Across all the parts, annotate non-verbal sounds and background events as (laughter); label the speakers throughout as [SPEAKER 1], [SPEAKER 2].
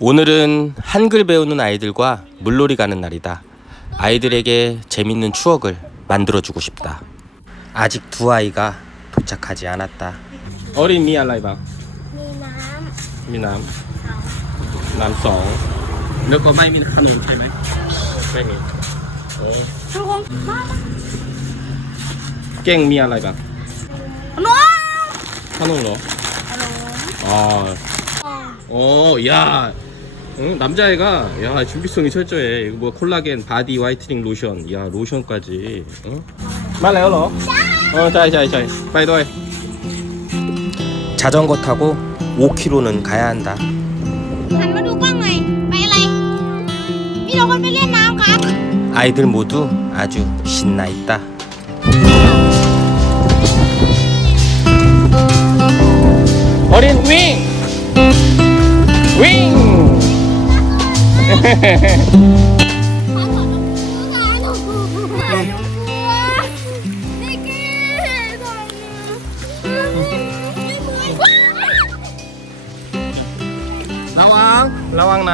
[SPEAKER 1] 오늘은 한글 배우는 아이들과 물놀이 가는 날이다. 아이들에게 재밌는 추억을 만들어주고 싶다. 아직 두 아이가 도착하지 않았다. 어린 미 알라이바.
[SPEAKER 2] 미남.
[SPEAKER 1] 미남. 남성.
[SPEAKER 3] 너거 마이민 한
[SPEAKER 1] 오케이
[SPEAKER 2] 마이. 마이민.
[SPEAKER 1] 깽미 알라이바.
[SPEAKER 2] 노.
[SPEAKER 1] 한우로. 한우. 아. 어, 어 야. 응, 남자애가 야 준비성이 철저해. 이거 뭐 콜라겐 바디 화이트닝 로션, 야 로션까지. 응? 말래요, 너? 어, 자이 자이 자이. 빨리 더 해. 자전거 타고 5km는 가야 한다.
[SPEAKER 2] หันมาดูกล้องหน่อยไปอะไรพี่โดนไปเล่นน้ำครับ
[SPEAKER 1] 아이들 모두 아주 신나 있다. 어린 윙! 윙!
[SPEAKER 2] ขอถอดรองเท้าหนูกลัวนี่กี้ถอดไม่เหมือน
[SPEAKER 1] 라왕! 라왕나.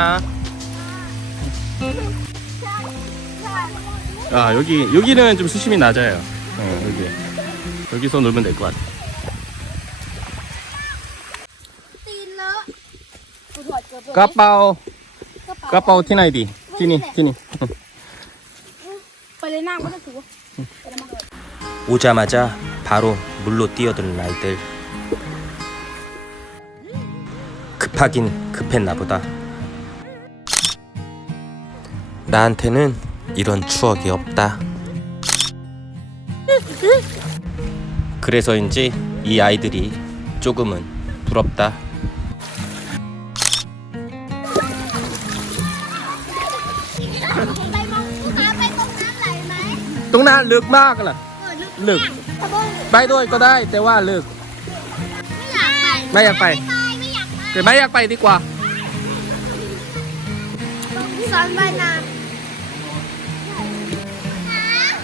[SPEAKER 1] 아, 여기, 여기는 좀 수심이 낮아요. 어, 여기. 여기서 놀면 될 것 같아.
[SPEAKER 2] ตีนเลอะกูถอดเกือบเลย
[SPEAKER 1] 까빠오,
[SPEAKER 2] กระเป๋า
[SPEAKER 1] 까빠오 티나이디. 티니, 티니.
[SPEAKER 2] ไปเลยนั่งไม่ต้องถือ
[SPEAKER 1] 오자마자 바로 물로 뛰어드는 아이들. 급하긴 급했나 보다. 나한테는 이런 추억이 없다. 그래서인지 이 아이들이 조금은 부럽다.
[SPEAKER 2] ม
[SPEAKER 1] 똥나 륵막 라
[SPEAKER 2] เออลึก
[SPEAKER 1] ลึก
[SPEAKER 2] ตะบง
[SPEAKER 1] ไปด้วยก็ได้แต่ว่าเลิก
[SPEAKER 2] ไม่อยากไป
[SPEAKER 1] ไม่อยากไป
[SPEAKER 2] ไม่อยากไป
[SPEAKER 1] แต่ไม่อยากไปดีกว่า
[SPEAKER 2] สอนว่ายน้ำ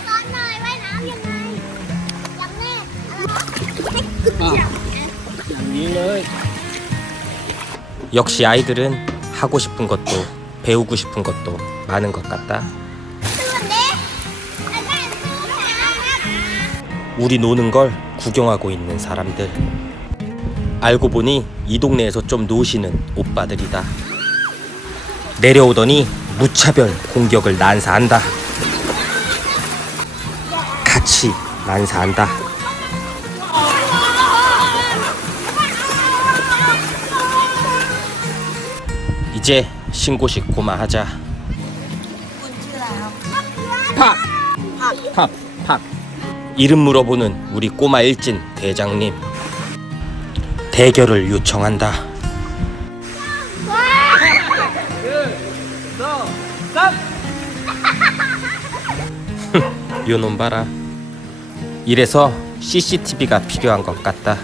[SPEAKER 2] สอนหน่อยว่ายน้ำยังไงยังแน่
[SPEAKER 3] อย่างนี้เลย
[SPEAKER 1] 역시 아이들은 하고 싶은 것도 배우고 싶은 것도 많은 것 같다. 우리 노는 걸 구경하고 있는 사람들. 알고 보니 이 동네에서 좀 노시는 오빠들이다. 내려오더니 무차별 공격을 난사한다. 같이 난사한다. 이제 신고식 고마하자. 팍! 팍! 팍! 이름 물어보는 우리 꼬마 일진 대장님. 대결을 요청한다. 요놈 봐라. 이래서 CCTV가 필요한 것 같다.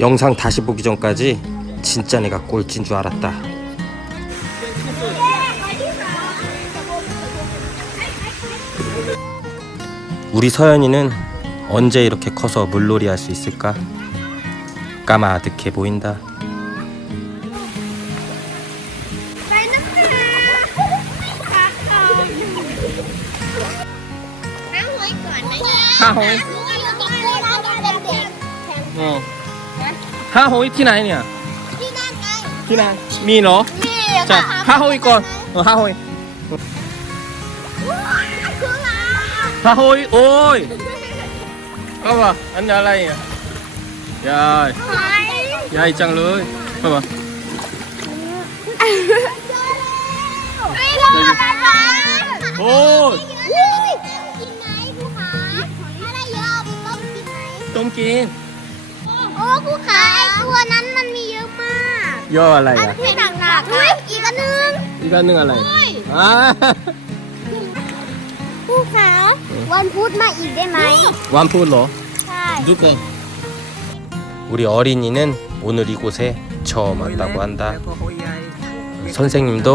[SPEAKER 1] 영상 다시 보기 전까지 진짜 내가 꼴찌인 줄 알았다. 우리 서연이는 언제 이렇게 커서 물놀이 할 수 있을까? 까마득해 보인다.
[SPEAKER 2] 아호. ห้าหฮยที่ไหนเนี่ย ที่นั่น
[SPEAKER 1] ไง
[SPEAKER 2] ที่นั่นมีเหรอนี่ใช่ค่ะห้าหฮยก่
[SPEAKER 1] อนห้าหฮยห้า
[SPEAKER 2] หฮยโอ้
[SPEAKER 1] ยเอาวะอันนี้อะไร
[SPEAKER 2] เนี่ยา
[SPEAKER 1] ยหายยายจังเลย
[SPEAKER 2] เอา
[SPEAKER 1] วะออะ
[SPEAKER 2] ไรคะโอ้
[SPEAKER 1] ย
[SPEAKER 2] กินไหมคุณคะถ้าได้เยอะต้มกินไหม
[SPEAKER 1] ต้มกิน
[SPEAKER 2] โอ้ผู้ขาไอตัวนั้นมันมีเยอะมาก
[SPEAKER 1] 여
[SPEAKER 2] อัน
[SPEAKER 1] 알라이야.
[SPEAKER 2] ที่หนักหนักๆอีกอันหนึง
[SPEAKER 1] 이거 능 알라이. 아.
[SPEAKER 2] ผู้ขา
[SPEAKER 1] 응.
[SPEAKER 2] วันพุธมาอีกได้ไหม
[SPEAKER 1] 완풀러
[SPEAKER 2] ใช่
[SPEAKER 3] 누구?
[SPEAKER 1] 우리 어린이는 오늘 이곳에 처음 왔다고 한다 선생님도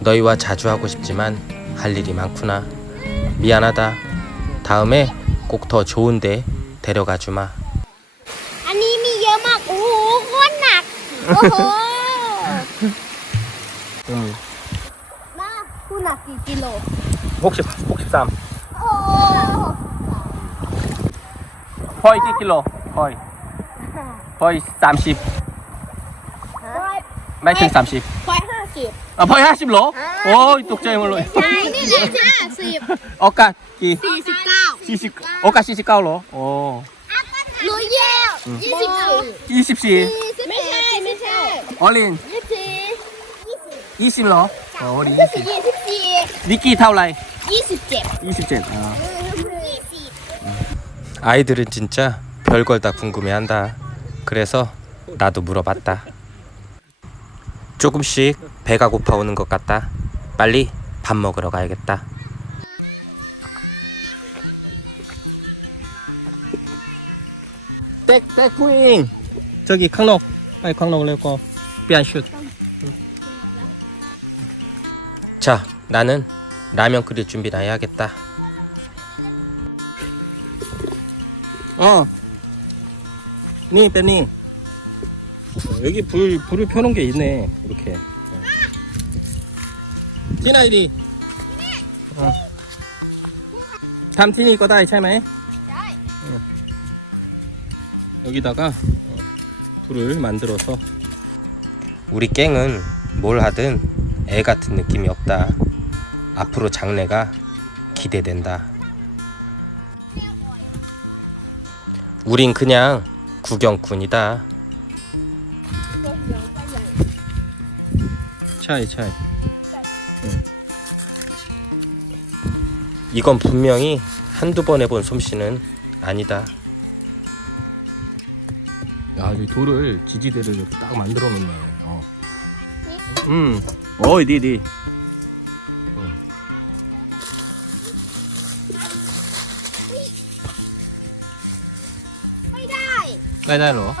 [SPEAKER 1] 너희와 자주 하고 싶지만 할 일이 많구나 미안하다 다음에 꼭 더 좋은 데 데려가 주마 โอ้
[SPEAKER 2] โหมาคุณหนักกี่กิโลหกสิบหกสิบสามโอ้พอยกี่กิโลพอ
[SPEAKER 3] ยพอยสามสิบไม่ถึงสา
[SPEAKER 2] มสิบพอยห้าสิบ
[SPEAKER 3] อ๋อพอยห้าสิบโลโอ้ยตกใจหมดเลย
[SPEAKER 2] ใช่นี่แหละห้าสิบ
[SPEAKER 3] โอกาสกี่
[SPEAKER 2] สี่สิบเก้า
[SPEAKER 3] สี่สิบโอ
[SPEAKER 2] กาสสี่สิบเก้าโลโอ้
[SPEAKER 3] รู้เยอะ
[SPEAKER 2] ยี่สิบสี่ยี่สิบสี่
[SPEAKER 3] 얼린 20 lọ Ờ, 얼린 20
[SPEAKER 2] 니끼 타올라이
[SPEAKER 3] 20집
[SPEAKER 2] 20째 어. 음.
[SPEAKER 1] 아이들은 진짜 별걸 다 궁금해한다. 그래서 나도 물어봤다. 조금씩 배가 고파오는 것 같다. 빨리 밥 먹으러 가야겠다.
[SPEAKER 3] 땡땡 푸잉. 저기 강록 빨리 강록 올려고. 슛
[SPEAKER 1] 자 나는 라면 끓일 준비나 해야겠다
[SPEAKER 3] 어. 니, 떼니. 여기 불, 불을 펴놓은 게 있네. 이렇게. 티나 이리. 어. 담티니 거다, 이 참에. 응. 여기다가 어, 불을 만들어서
[SPEAKER 1] 우리 갱은 뭘 하든 애 같은 느낌이 없다 앞으로 장래가 기대된다 우린 그냥 구경꾼이다
[SPEAKER 3] 차이 차이.
[SPEAKER 1] 이건 분명히 한두 번 해본 솜씨는 아니다.
[SPEAKER 3] 야, 이 돌을 지지대를 이렇게 딱 만들어 놓네. 어. 응. 어이, 니, 니.
[SPEAKER 2] 어. 나이나이로. 어.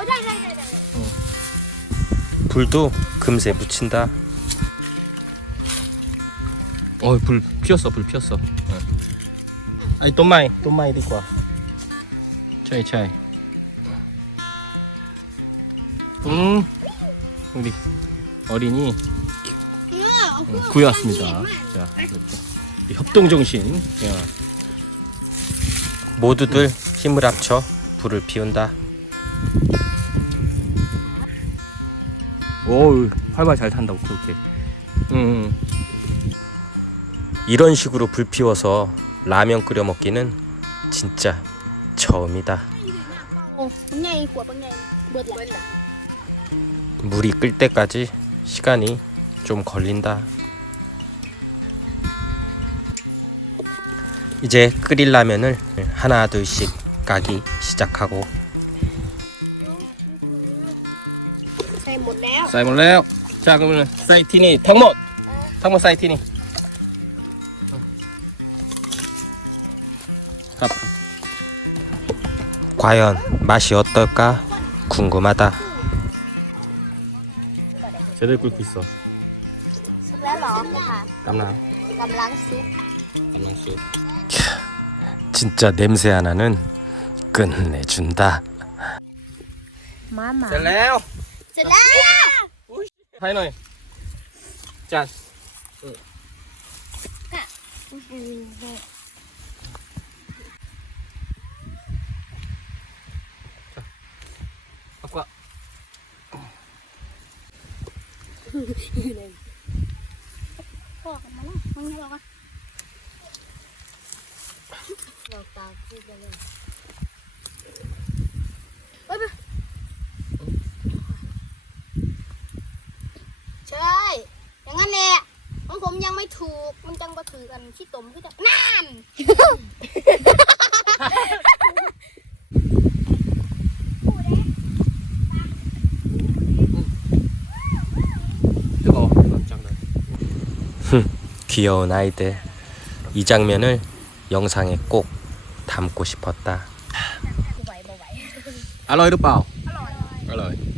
[SPEAKER 1] 불도 금세 붙인다.
[SPEAKER 3] 어, 불 피었어, 불 피었어. 아이, 돈마이, 돈마이, 이리 와. 차이, 차이. 음, 우리 어린이 어, 구해왔습니다. 자, 협동 정신. 야.
[SPEAKER 1] 모두들 힘을 합쳐 불을 피운다.
[SPEAKER 3] 어우, 활발 잘 탄다. 오케이, 오케이. 음,
[SPEAKER 1] 이런 식으로 불 피워서 라면 끓여 먹기는 진짜 처음이다.
[SPEAKER 2] 어,
[SPEAKER 1] 물이 끓 때까지 시간이 좀 걸린다. 이제 끓일 라면을 하나 둘씩 까기 시작하고
[SPEAKER 3] 사이 몰래요? 자 그러면 사이티니 탕못! 탕못 사이티니
[SPEAKER 1] 과연 맛이 어떨까 궁금하다
[SPEAKER 3] 제대로 끓고 있어.
[SPEAKER 2] สุกแล้วเหรอค่ะ
[SPEAKER 3] 땀나.
[SPEAKER 2] กำลังซุป
[SPEAKER 3] 땀나시.
[SPEAKER 1] 진짜 냄새 하나는 끝내준다.
[SPEAKER 2] มาหมา
[SPEAKER 3] 셀레요.
[SPEAKER 2] เสร็จแล้ว
[SPEAKER 3] 하이너이. 짠. 갖
[SPEAKER 2] พ่อกันมาแล้วมึงให้บอกว่าเราตาพูดไปเลยเอ้ยไปใช่ อย่างนั้นแหละของผมยังไม่ถูก มันจังบ่ถือกันที่ตมคือจะนั่น
[SPEAKER 1] 귀여운 아이들. 이 장면을 영상에 꼭
[SPEAKER 3] 담고 싶었다. 알로이
[SPEAKER 2] 루파.
[SPEAKER 3] 알로이.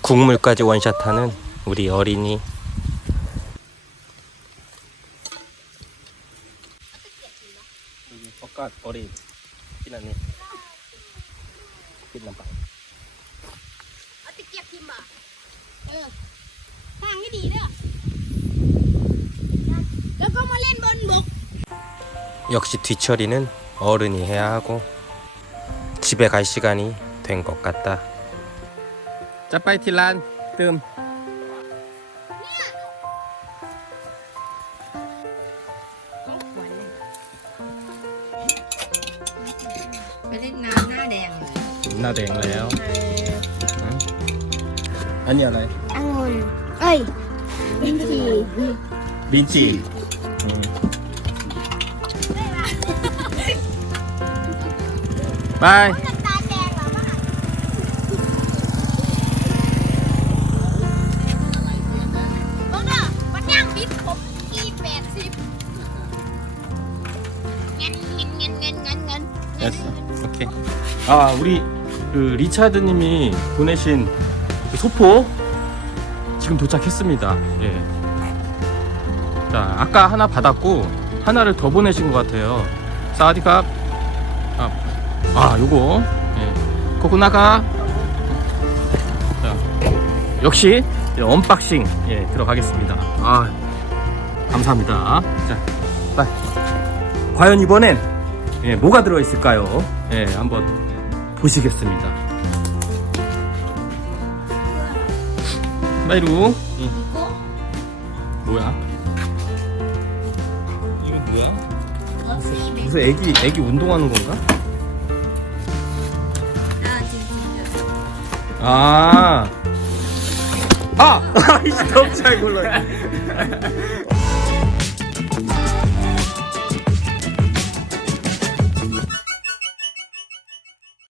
[SPEAKER 3] 국물까지 원샷하는 우리 어린이
[SPEAKER 2] เออทางให้ดีเด้อแล้วก็มาเล่นบนบก
[SPEAKER 3] 역시 뒤처리는 어른이 해야 하고 집에 갈 시간이 된 것 같다. 짜파이티란 뜸.
[SPEAKER 4] ไปเล่นน้ำหน้าแดง
[SPEAKER 3] 물.
[SPEAKER 2] 아이. 민지.
[SPEAKER 3] 민지. 바이. 아, 우리 그 리차드님이 보내신 그 소포 지금 도착했습니다. 예. 자 아까 하나 받았고 하나를 더 보내신 것 같아요. 사디캅. 아, 아 요거. 예. 코코나가. 자 역시 언박싱 예 들어가겠습니다. 아 감사합니다. 자, 빨리. 과연 이번엔 예, 뭐가 들어있을까요? 예, 한번 보시겠습니다. 마이루. 응. 뭐야? 이거 뭐야? 무슨 애기 애기 운동하는 건가? 아. (laughs) 아! 이씨 너무 잘 골라. (laughs)